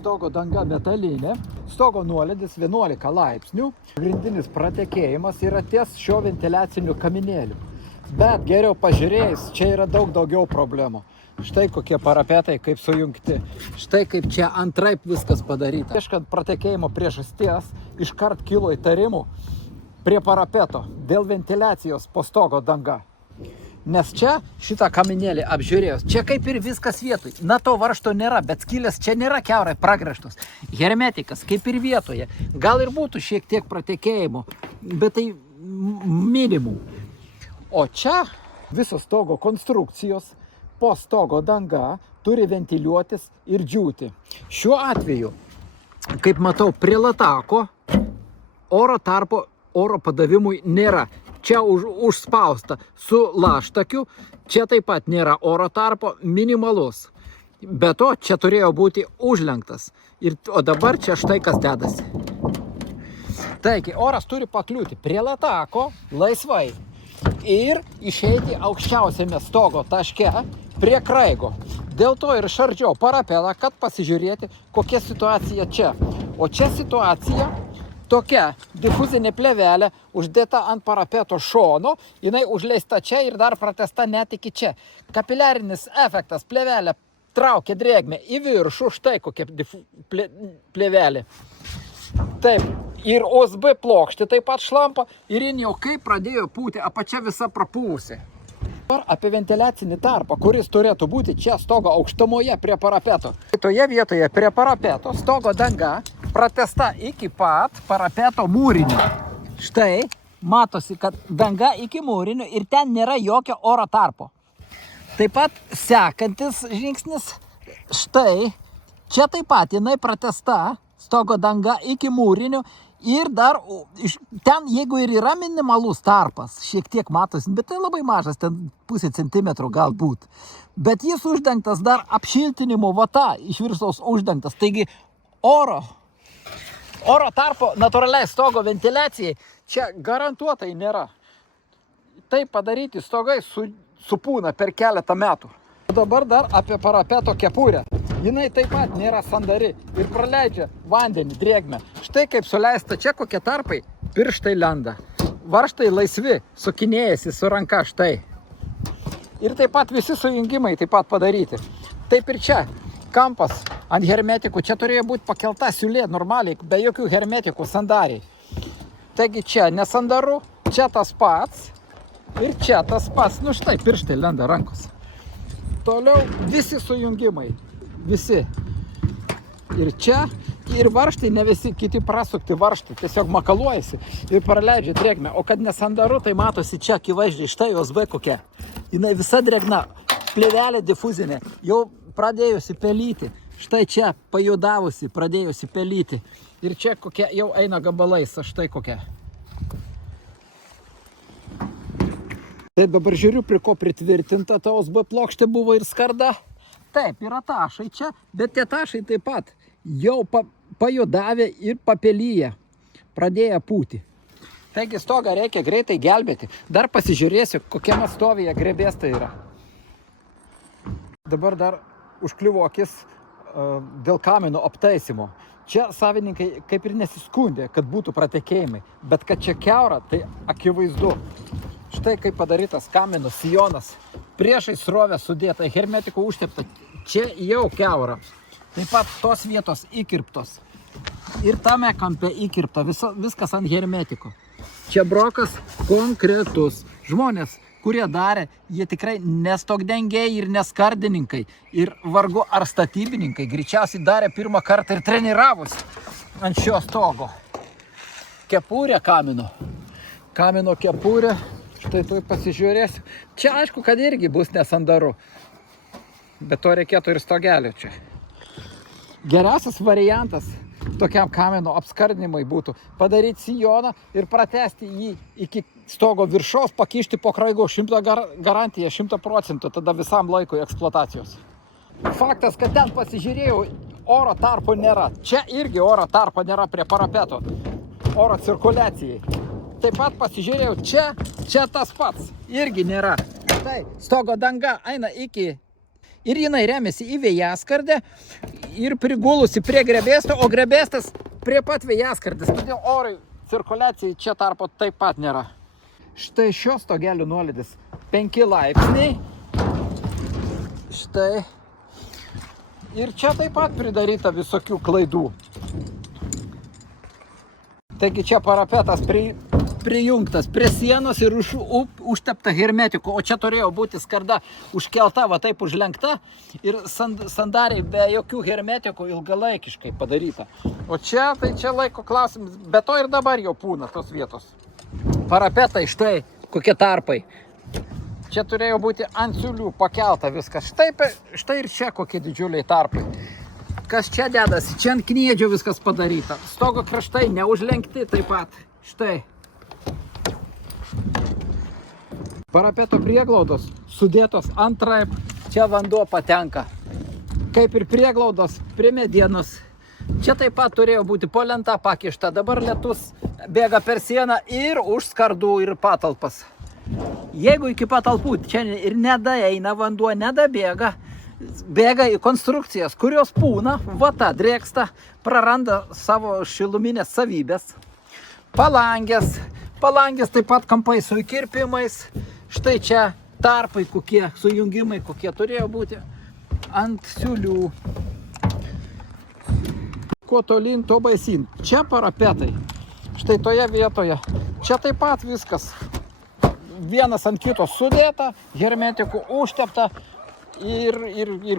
stogo danga metalinė, stogo nuolydis 11 laipsnių, pagrindinis pratekėjimas yra ties šio ventiliacinių kaminėlių. Bet geriau pažiūrėjus, čia yra daug daugiau problemų. Štai kokie parapetai, kaip sujungti. Štai kaip čia antraip viskas padaryta. Ieškant pratekėjimo priežasties, iškart kilo įtarimų prie parapeto dėl ventiliacijos po stogo danga. Nes čia šitą kaminėlį apžiūrėjus, čia kaip ir viskas vietoj. Na, to varžto nėra, bet skylės čia nėra kiaurai pragręžtos. Hermetikas kaip ir vietoje. Gal ir būtų šiek tiek pratekėjimo, bet tai minimum. O čia visos stogo konstrukcijos po stogo danga turi ventiliuotis ir džiūti. Šiuo atveju, kaip matau, prie latako oro tarpo oro padavimui nėra. Čia užspausta su laštakiu, čia taip pat nėra oro tarpo, minimalus. Be to, čia turėjo būti užlenktas. O dabar čia štai kas dedasi. Taigi, oras turi pakliūti prie latako laisvai ir išeiti aukščiausiame stogo taške prie kraigo. Dėl to ir išardžiau parapetą, kad pasižiūrėti, kokia situacija čia. O čia situacija tokia difuzinė plėvelė uždėta ant parapeto šono, jinai užleista čia ir dar pratęsta net iki čia. Kapiliarinis efektas plėvelė traukia drėgmę į viršų, štai kokia plėvelė. Taip, ir USB plokštė taip pat šlampa ir jin jau kaip pradėjo pūti, apačia visa prapūvusi. Dabar apie ventiliacinį tarpą, kuris turėtų būti čia stogo aukštumoje prie parapeto. Toje vietoje prie parapeto stogo danga pratęsta iki pat parapeto mūrinio. Štai matosi, kad danga iki mūrinio ir ten nėra jokio oro tarpo. Taip pat sekantis žingsnis, štai čia taip pat jinai pratęsta stogo danga iki mūrinio ir dar ten, jeigu ir yra minimalus tarpas, šiek tiek matosi, bet tai labai mažas, ten pusė centimetro galbūt. Bet jis uždengtas dar apšiltinimo vata, iš viršaus uždengtas. Taigi oro tarpo natūraliai stogo ventiliacijai čia garantuotai nėra. Tai padaryti stogai supūna per keletą metų. O dabar dar apie parapeto kepurę. Jinai taip pat nėra sandari ir praleidžia vandenį, drėgmę. Štai kaip suleista čia kokie tarpai, pirštai lenda. Varžtai laisvi, sukinėjasi su ranka štai. Ir taip pat visi sujungimai taip pat padaryti. Taip ir čia, kampas ant hermetikų, čia turėjo būti pakelta siūlė normaliai, be jokių hermetikų sandariai. Taigi čia nesandaru, čia tas pats ir čia tas pats. Nu štai, pirštai lenda rankos. Toliau visi sujungimai. Visi. Ir čia, ir varžtai, ne visi kiti prasukti varžtai, tiesiog makaluojasi ir praleidžia drėgmę. O kad nesandaru, tai matosi čia akivaizdžiai, štai USB kokia. Jinai visa drėgna, plėvelė difuzinė, jau pradėjusi pelyti. Štai čia pajudavusi, pradėjusi pelyti. Ir čia kokia jau eina gabalais, štai kokia. Tai dabar žiūriu, prie ko pritvirtinta ta USB plokštė buvo ir skarda. Taip, yra tašai čia, bet tie tašai taip pat jau pajudavę ir papelyje, pradėję pūti. Taigi stogą reikia greitai gelbėti. Dar pasižiūrėsiu, kokiame stovyje grebės tai yra. Dabar dar užkliuvo akis dėl kamino aptaisymo. Čia savininkai kaip ir nesiskundė, kad būtų pratekėjimai, bet kad čia kiaura, tai akivaizdu. Štai kaip padarytas kamino sijonas. Priešai srovę sudėta, hermetikų užtepta. Čia jau kiaura. Taip pat tos vietos įkirptos. Ir tame kampe įkirpta, viskas ant hermetiko. Čia brokas konkretus. Žmonės, kurie darė, jie tikrai nestogdengiai ir neskardininkai. Ir vargu ar statybininkai. Greičiausiai darė pirmą kartą ir treniravosi ant šio stogo. Kepurė kamino. Kamino kepurė. Štai tu pasižiūrėsiu. Čia aišku, kad irgi bus nesandaru. Bet to reikėtų ir stogelio čia. Geriausias variantas tokiam kamino apskardinimui būtų padaryti sijoną ir pratęsti jį iki stogo viršaus, pakišti po kraigo garantiją 100%, tada visam laikui eksploatacijos. Faktas, kad ten pasižiūrėjau, oro tarpo nėra. Čia irgi oro tarpo nėra prie parapeto. Oro cirkuliacijai. Taip pat pasižiūrėjau, čia tas pats, irgi nėra. Tai stogo danga eina iki ir jinai remiasi į vėjaskardę ir prigulusi prie grebėsto, o grebėstas prie pat vėjaskardis. Todėl orui cirkuliacijai čia tarpo taip pat nėra. Štai šios stogelio nuolydis 5 laipsniai. Štai. Ir čia taip pat pridaryta visokių klaidų. Taigi čia parapetas prijungtas prie sienos ir užtepta hermetiku, o čia turėjo būti skarda užkelta, va taip užlenkta ir sandariai be jokių hermetikų ilgalaikiškai padaryta. O čia, tai čia laiko klausimas, be to ir dabar jau pūna tos vietos. Parapetai, štai kokie tarpai. Čia turėjo būti ant siūlių pakelta viskas. Štai ir čia kokie didžiuliai tarpai. Kas čia dedasi? Čia ant kniedžio viskas padaryta. Stogo kraštai neužlenkti taip pat. Štai. Parapeto prieglaudos sudėtos antraip. Čia vanduo patenka. Kaip ir prieglaudos prie medienos. Čia taip pat turėjo būti po lenta pakišta. Dabar lietus bėga per sieną ir už skardų ir patalpas. Jeigu iki patalpų čia ir nedaeina vanduo, nedabėga, bėga į konstrukcijas, kurios pūna, vata drėksta, praranda savo šiluminės savybės. Palangės taip pat kampai su įkirpimais. Štai čia tarpai kokie, sujungimai kokie turėjo būti ant siūlių. Kuo tolyn, to baisin. Čia parapetai. Štai toje vietoje. Čia taip pat viskas. Vienas ant kito sudėta, hermetikų užtepta ir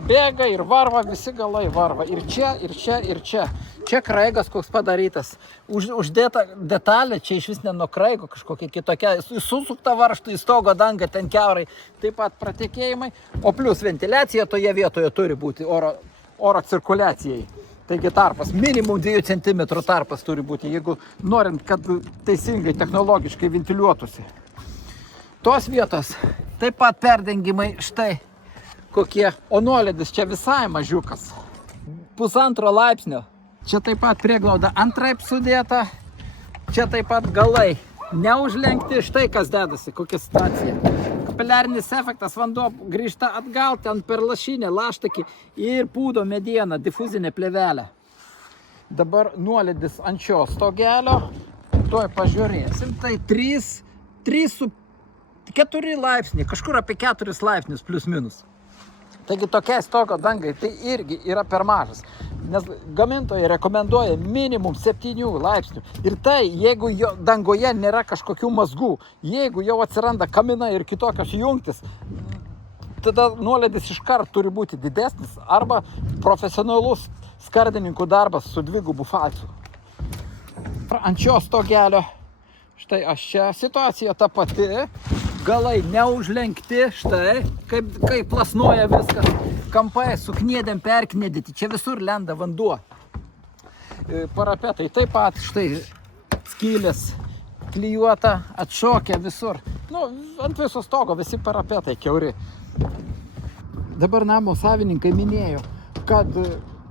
bėga, ir varva, visi galai varva. Ir čia, ir čia, ir čia. Čia kraigas koks padarytas. Uždėta detalė, čia iš vis ne nuo kraigo kažkokia kitokia. Susukta varžtų į stogo dangą, ten kiaurai. Taip pat pratekėjimai. O plus ventiliacija toje vietoje turi būti oro cirkuliacijai. Taigi tarpas, minimum 2 cm tarpas turi būti, jeigu norint, kad teisingai technologiškai ventiliuotųsi. Tos vietos taip pat perdengimai štai kokie, o nuolydis čia visai mažiukas. 1,5 laipsnio. Čia taip pat prieglauda antraip sudėta, čia taip pat galai neužlenkti, štai kas dedasi, kokia situacija. Kapiliarinis efektas, vanduo grįžta atgal, ten per lašinę, laštakį ir pūdo medieną, difuzinę plėvelę. Dabar nuolydis ant šio stogelio, tuoj pažiūrėsim, tai 4 laipsniai, kažkur apie 4 laipsnius plius minus. Taigi tokia stogo dangai tai irgi yra per mažas, nes gamintojai rekomenduoja minimum 7 laipsnių. Ir tai, jeigu dangoje nėra kažkokių mazgų, jeigu jau atsiranda kaminai ir kitokios jungtis, tada nuolydis iškart turi būti didesnis arba profesionalus skardininkų darbas su 2 falcu. Ant šio stogelio, štai aš čia, situacija ta pati. Galai neužlenkti, štai, kaip plasnoja viskas, kampai su kniedėm perknėdyti, čia visur lenda vanduo. Parapetai taip pat, štai, skylės, klijuota, atšokę visur. Nu, ant viso stogo visi parapetai kiauri. Dabar namo savininkai minėjo, kad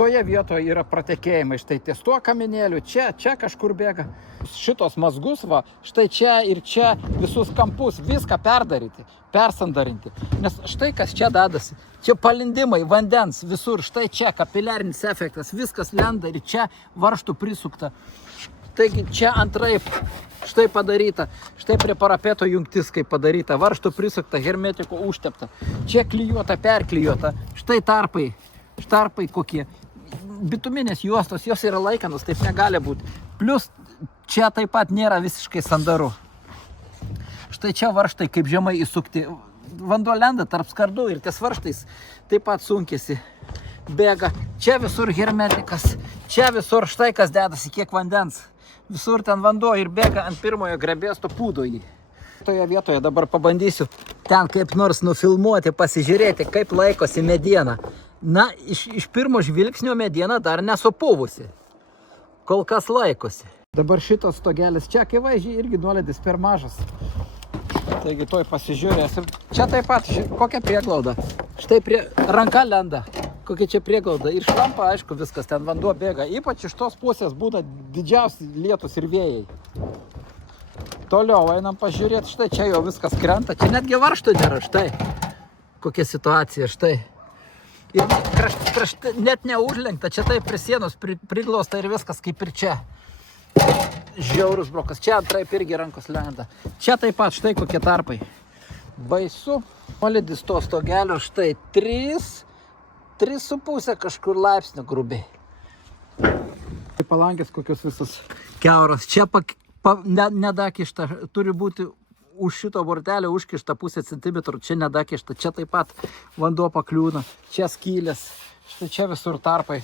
toje vietoje yra pratekėjimai, štai ties tuo kaminėliu, čia kažkur bėga. Šitos mazgus, va, štai čia ir čia visus kampus, viską perdaryti, persandarinti. Nes štai kas čia dedasi, čia palindimai, vandens visur, štai čia kapiliarinis efektas, viskas lenda ir čia varžtų prisukta. Taigi čia antraip, štai padaryta, štai prie parapeto jungtis kaip padaryta, varžtų prisukta, hermetiko užtepta. Čia klijuota, perklijuota, štai tarpai kokie. Bituminės juostos, jos yra laikanos, taip negali būti. Plus čia taip pat nėra visiškai sandaru. Štai čia varžtai kaip žemai įsukti. Vanduo lenda tarp skardų ir ties varžtais taip pat sunkėsi. Bėga. Čia visur hermetikas. Čia visur štai kas dedasi, kiek vandens. Visur ten vanduo ir bėga ant pirmojo grebėsto pūdo jį. Toje vietoje dabar pabandysiu ten kaip nors nufilmuoti, pasižiūrėti, kaip laikosi mediena. Na, iš pirmo žvilgsnio mediena dar nesupuvusi. Kol kas laikosi. Dabar šitas stogelis čia, akivaizdžiai, irgi nuolydis per mažas. Taigi toj pasižiūrėsim. Čia taip pat, kokia prieglauda. Štai ranka lenda. Kokia čia prieglauda. Ir šlampa, aišku, viskas, ten vanduo bėga. Ypač iš tos pusės būna didžiausi lietus ir vėjai. Toliau einam pažiūrėti. Štai čia jau viskas krenta. Čia netgi varžtų nėra. Štai kokia situacija. Štai. Ir net neužlenkta, čia taip prie sienos priglosta ir viskas kaip ir čia. Žiaurus brokas, čia antraip irgi rankos lenda. Čia taip pat, štai kokie tarpai. Baisu. Molidis to stogelio, štai 3,5 kažkur laipsnių grubiai. Palangės kokios visos kiauros. Čia nedakišta, turi būti už šito bortelio užkišta 0,5 centimetrų, čia nedakišta, čia taip pat vanduo pakliūna, čia skylės, štai čia visur tarpai.